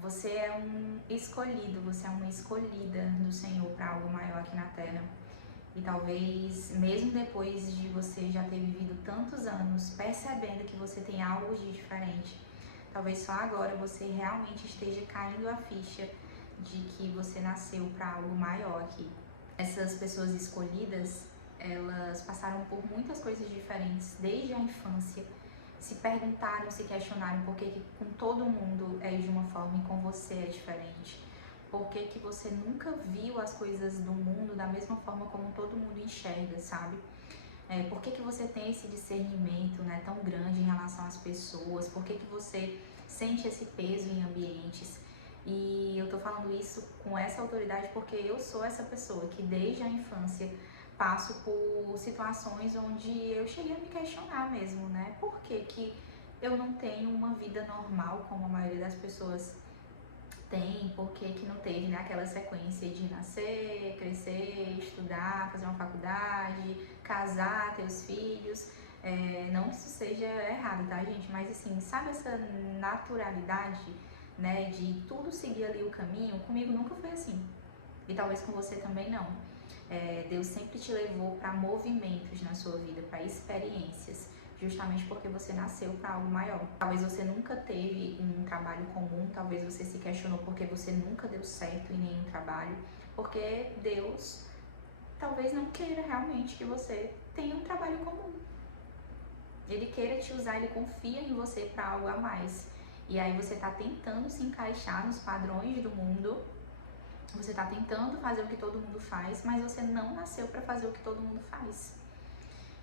Você é um escolhido, você é uma escolhida do Senhor para algo maior aqui na Terra. E talvez, mesmo depois de você já ter vivido tantos anos, percebendo que você tem algo de diferente, talvez só agora você realmente esteja caindo a ficha de que você nasceu para algo maior aqui. Essas pessoas escolhidas, elas passaram por muitas coisas diferentes desde a infância, se perguntaram, se questionaram por que com todo mundo é de uma forma e com você é diferente. Por que você nunca viu as coisas do mundo da mesma forma como todo mundo enxerga, sabe? Por que você tem esse discernimento, né, tão grande em relação às pessoas? Por que você sente esse peso em ambientes? E eu tô falando isso com essa autoridade porque eu sou essa pessoa que desde a infância passo por situações onde eu cheguei a me questionar mesmo, né? Por que eu não tenho uma vida normal como a maioria das pessoas tem? Por que não teve, né, aquela sequência de nascer, crescer, estudar, fazer uma faculdade, casar, ter os filhos? Não que isso seja errado, tá, gente? Mas assim, sabe essa naturalidade, né, de tudo seguir ali o caminho? Comigo nunca foi assim. E talvez com você também não. Deus sempre te levou para movimentos na sua vida, para experiências, justamente porque você nasceu para algo maior. Talvez você nunca teve um trabalho comum, talvez você se questionou porque você nunca deu certo em nenhum trabalho, porque Deus talvez não queira realmente que você tenha um trabalho comum. Ele queira te usar, ele confia em você para algo a mais. E aí você está tentando se encaixar nos padrões do mundo. Você está tentando fazer o que todo mundo faz, mas você não nasceu para fazer o que todo mundo faz.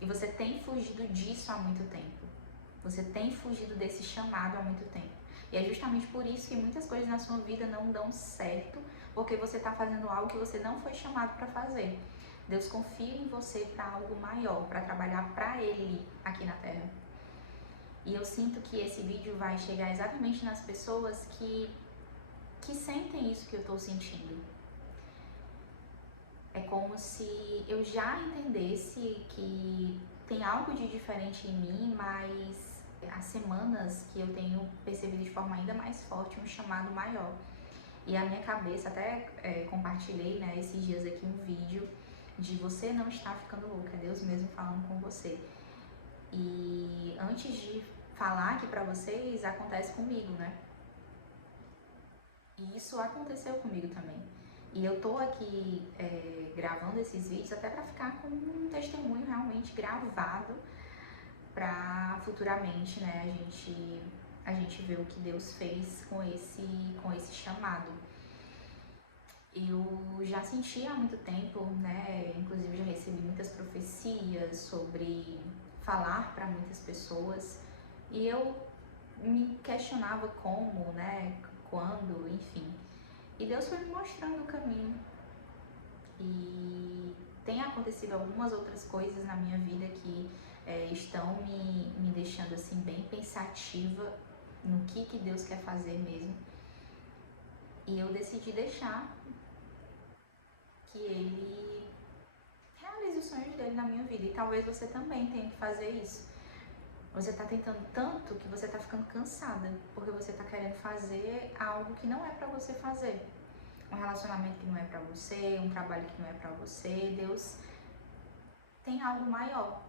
E você tem fugido disso há muito tempo. Você tem fugido desse chamado há muito tempo. E é justamente por isso que muitas coisas na sua vida não dão certo, porque você está fazendo algo que você não foi chamado para fazer. Deus confia em você para algo maior, para trabalhar para Ele aqui na Terra. E eu sinto que esse vídeo vai chegar exatamente nas pessoas que sentem isso que eu estou sentindo. É como se eu já entendesse que tem algo de diferente em mim, mas há semanas que eu tenho percebido de forma ainda mais forte um chamado maior. E a minha cabeça, até compartilhei, né, esses dias aqui um vídeo de você não estar ficando louca, é Deus mesmo falando com você. E antes de falar aqui pra vocês, acontece comigo, né? E isso aconteceu comigo também. E eu tô aqui gravando esses vídeos até pra ficar com um testemunho realmente gravado pra futuramente, né, a gente ver o que Deus fez com esse chamado. Eu já senti há muito tempo, né, inclusive já recebi muitas profecias sobre falar para muitas pessoas, e eu me questionava como, né, quando, enfim. E Deus foi me mostrando o caminho. E tem acontecido algumas outras coisas na minha vida que estão me deixando assim bem pensativa no que Deus quer fazer mesmo. E eu decidi deixar que Ele realize os sonhos dele na minha vida. E talvez você também tenha que fazer isso. Você tá tentando tanto que você tá ficando cansada, porque você tá querendo fazer algo que não é pra você fazer. Um relacionamento que não é pra você, um trabalho que não é pra você. Deus tem algo maior.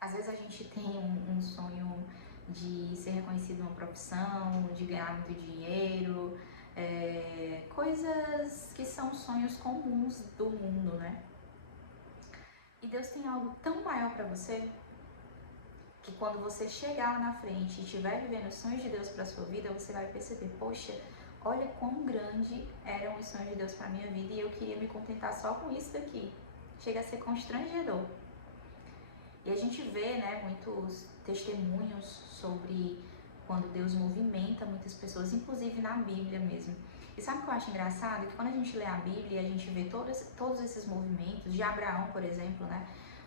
Às vezes a gente tem um sonho de ser reconhecido numa profissão, de ganhar muito dinheiro, coisas que são sonhos comuns do mundo, né? E Deus tem algo tão maior pra você, que quando você chegar lá na frente e estiver vivendo os sonhos de Deus para sua vida, você vai perceber, poxa, olha quão grande eram os sonhos de Deus para minha vida e eu queria me contentar só com isso daqui. Chega a ser constrangedor. E a gente vê, né, muitos testemunhos sobre quando Deus movimenta muitas pessoas, inclusive na Bíblia mesmo. E sabe o que eu acho engraçado? Que quando a gente lê a Bíblia e a gente vê todos esses movimentos, de Abraão, por exemplo, né,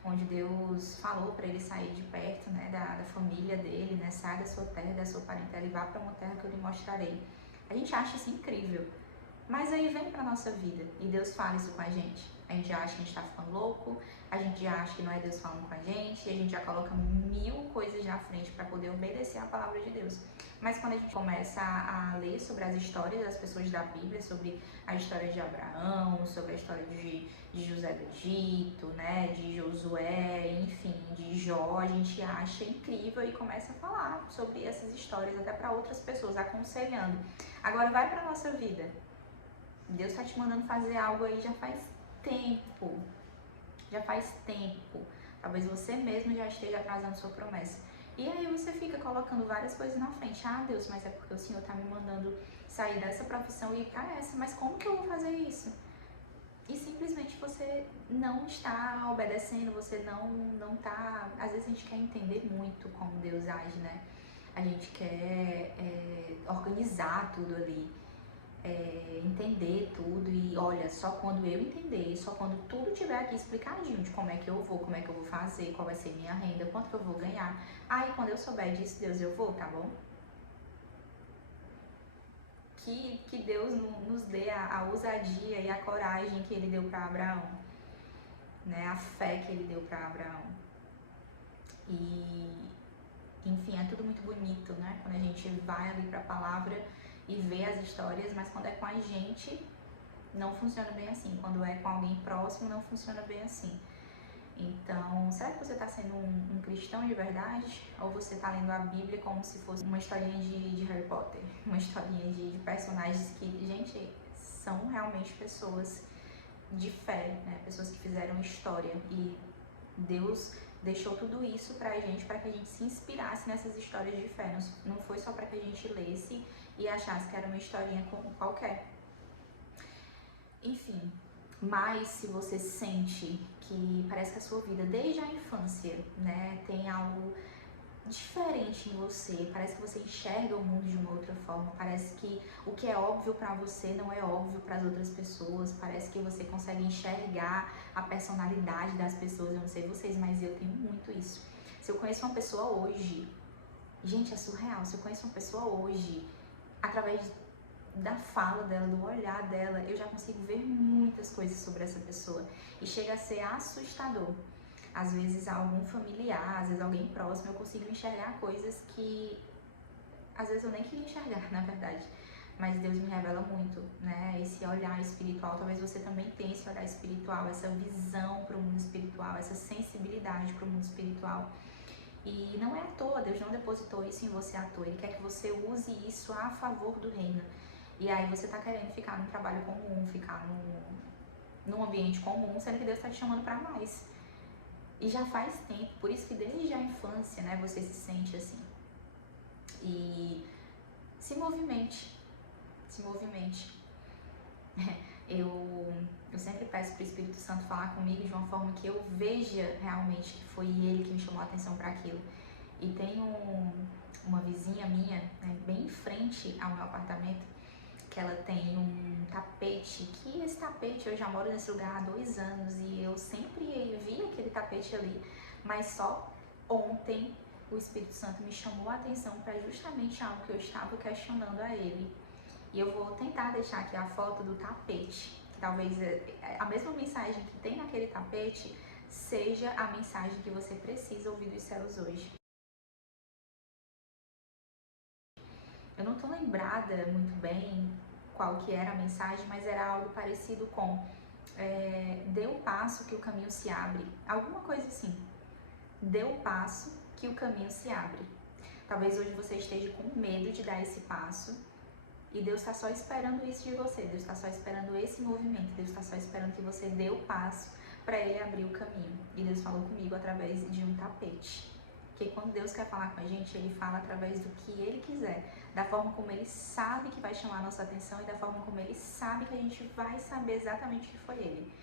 onde Deus falou para ele sair de perto, né, da família dele, né, sai da sua terra, da sua parentela e vá para uma terra que eu lhe mostrarei. A gente acha isso incrível, Mas aí vem pra nossa vida e Deus fala isso com a gente. A gente já acha que a gente tá ficando louco, a gente já acha que não é Deus falando com a gente, e a gente já coloca mil coisas na frente para poder obedecer a palavra de Deus. Mas quando a gente começa a ler sobre as histórias das pessoas da Bíblia, sobre a história de Abraão, sobre a história de José do Egito, né, de Josué, enfim, de Jó, a gente acha incrível e começa a falar sobre essas histórias até para outras pessoas, aconselhando. Agora vai para nossa vida. Deus está te mandando fazer algo aí já faz tempo. Já faz tempo. Talvez você mesmo já esteja atrasando sua promessa. E aí você fica colocando várias coisas na frente. Ah, Deus, mas é porque o Senhor está me mandando sair dessa profissão e ir para essa. Mas como que eu vou fazer isso? E simplesmente você não está obedecendo, você não está... Às vezes a gente quer entender muito como Deus age, né? A gente quer organizar tudo ali. Entender tudo e olha, só quando eu entender, só quando tudo tiver aqui explicadinho de como é que eu vou, como é que eu vou fazer, qual vai ser minha renda, quanto que eu vou ganhar, aí quando eu souber disso, Deus, eu vou, tá bom? Que Deus nos dê a ousadia e a coragem que Ele deu para Abraão, né? A fé que Ele deu para Abraão. E, enfim, é tudo muito bonito, né? Quando a gente vai ali para a palavra e vê as histórias, mas quando é com a gente, não funciona bem assim. Quando é com alguém próximo, não funciona bem assim. Então, será que você está sendo um cristão de verdade? Ou você está lendo a Bíblia como se fosse uma historinha de Harry Potter? Uma historinha de personagens que, gente, são realmente pessoas de fé, né? Pessoas que fizeram história. E Deus deixou tudo isso pra gente, para que a gente se inspirasse nessas histórias de fé. Não foi só para que a gente lesse e achasse que era uma historinha qualquer. Enfim, mas se você sente que parece que a sua vida desde a infância, né, tem algo diferente em você, parece que você enxerga o mundo de uma outra forma, parece que o que é óbvio para você não é óbvio para as outras pessoas, parece que você consegue enxergar a personalidade das pessoas. Eu não sei vocês, mas eu tenho muito isso. Se eu conheço uma pessoa hoje, gente, é surreal, se eu conheço uma pessoa hoje, através da fala dela, do olhar dela, eu já consigo ver muitas coisas sobre essa pessoa e chega a ser assustador. Às vezes algum familiar, às vezes alguém próximo, eu consigo enxergar coisas que às vezes eu nem queria enxergar, na verdade. Mas Deus me revela muito, né? Esse olhar espiritual, talvez você também tenha esse olhar espiritual, essa visão para o mundo espiritual, essa sensibilidade para o mundo espiritual. E não é à toa, Deus não depositou isso em você à toa. Ele quer que você use isso a favor do reino. E aí você tá querendo ficar num trabalho comum, ficar num ambiente comum, sendo que Deus tá te chamando para mais. E já faz tempo, por isso que desde a infância, né, você se sente assim. E se movimente, se movimente. Eu sempre peço pro Espírito Santo falar comigo de uma forma que eu veja realmente que foi Ele que me chamou a atenção para aquilo. E tem uma vizinha minha, né, bem em frente ao meu apartamento, que ela tem um tapete, que esse tapete, eu já moro nesse lugar há 2 anos e eu sempre vi aquele tapete ali, mas só ontem o Espírito Santo me chamou a atenção para justamente algo que eu estava questionando a ele. E eu vou tentar deixar aqui a foto do tapete, que talvez a mesma mensagem que tem naquele tapete seja a mensagem que você precisa ouvir dos céus hoje. Eu não estou lembrada muito bem qual que era a mensagem, mas era algo parecido com dê o passo que o caminho se abre. Alguma coisa assim. Dê o passo que o caminho se abre. Talvez hoje você esteja com medo de dar esse passo e Deus está só esperando isso de você. Deus está só esperando esse movimento. Deus está só esperando que você dê o passo para Ele abrir o caminho. E Deus falou comigo através de um tapete. Porque quando Deus quer falar com a gente, Ele fala através do que Ele quiser, da forma como Ele sabe que vai chamar a nossa atenção e da forma como Ele sabe que a gente vai saber exatamente o que foi Ele.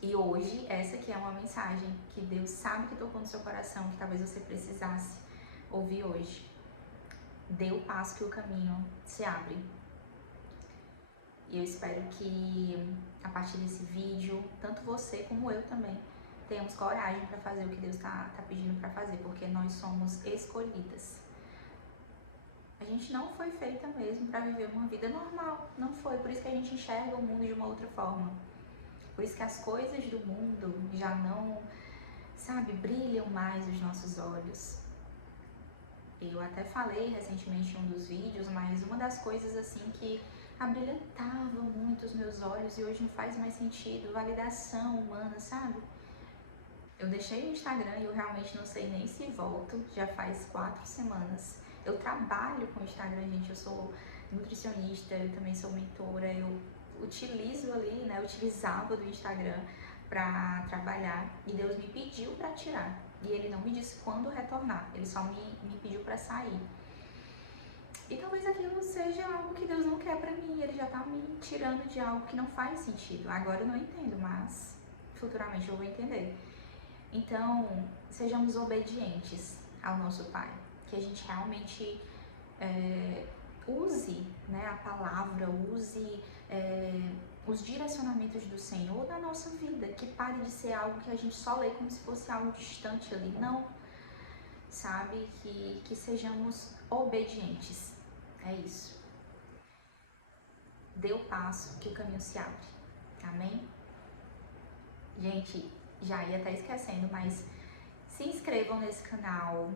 E hoje, essa aqui é uma mensagem que Deus sabe que tocou no seu coração, que talvez você precisasse ouvir hoje. Dê o passo que o caminho se abre. E eu espero que, a partir desse vídeo, tanto você como eu também, tenhamos coragem para fazer o que Deus está pedindo para fazer, porque nós somos escolhidas. A gente não foi feita mesmo para viver uma vida normal, não foi. Por isso que a gente enxerga o mundo de uma outra forma. Por isso que as coisas do mundo já não, sabe, brilham mais os nossos olhos. Eu até falei recentemente em um dos vídeos, mas uma das coisas assim que abrilhantava muito os meus olhos e hoje não faz mais sentido, validação humana, sabe? Eu deixei o Instagram e eu realmente não sei nem se volto, já faz 4 semanas. Eu trabalho com o Instagram, gente, eu sou nutricionista, eu também sou mentora, eu utilizo ali, né, eu utilizava do Instagram para trabalhar e Deus me pediu para tirar. E ele não me disse quando retornar, ele só me pediu para sair. E talvez aquilo seja algo que Deus não quer para mim, ele já tá me tirando de algo que não faz sentido. Agora eu não entendo, mas futuramente eu vou entender. Então, sejamos obedientes ao nosso Pai, que a gente realmente use, né, a palavra, use os direcionamentos do Senhor na nossa vida, que pare de ser algo que a gente só lê como se fosse algo distante ali, não, sabe, que sejamos obedientes, é isso. Dê o passo que o caminho se abre, amém? Gente, já ia até esquecendo, mas se inscrevam nesse canal.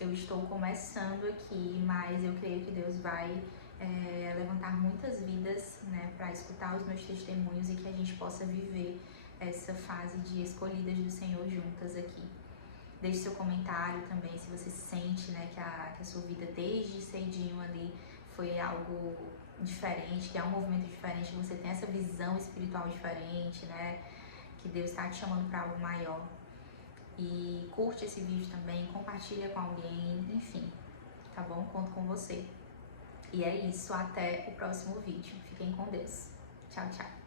Eu estou começando aqui, mas eu creio que Deus vai levantar muitas vidas, né, para escutar os meus testemunhos e que a gente possa viver essa fase de escolhidas do Senhor juntas aqui. Deixe seu comentário também se você sente, né, que a sua vida desde cedinho ali foi algo diferente, que é um movimento diferente, que você tem essa visão espiritual diferente, né, que Deus está te chamando para algo maior. E curte esse vídeo também, compartilha com alguém, enfim, tá bom? Conto com você. E é isso, até o próximo vídeo. Fiquem com Deus. Tchau, tchau.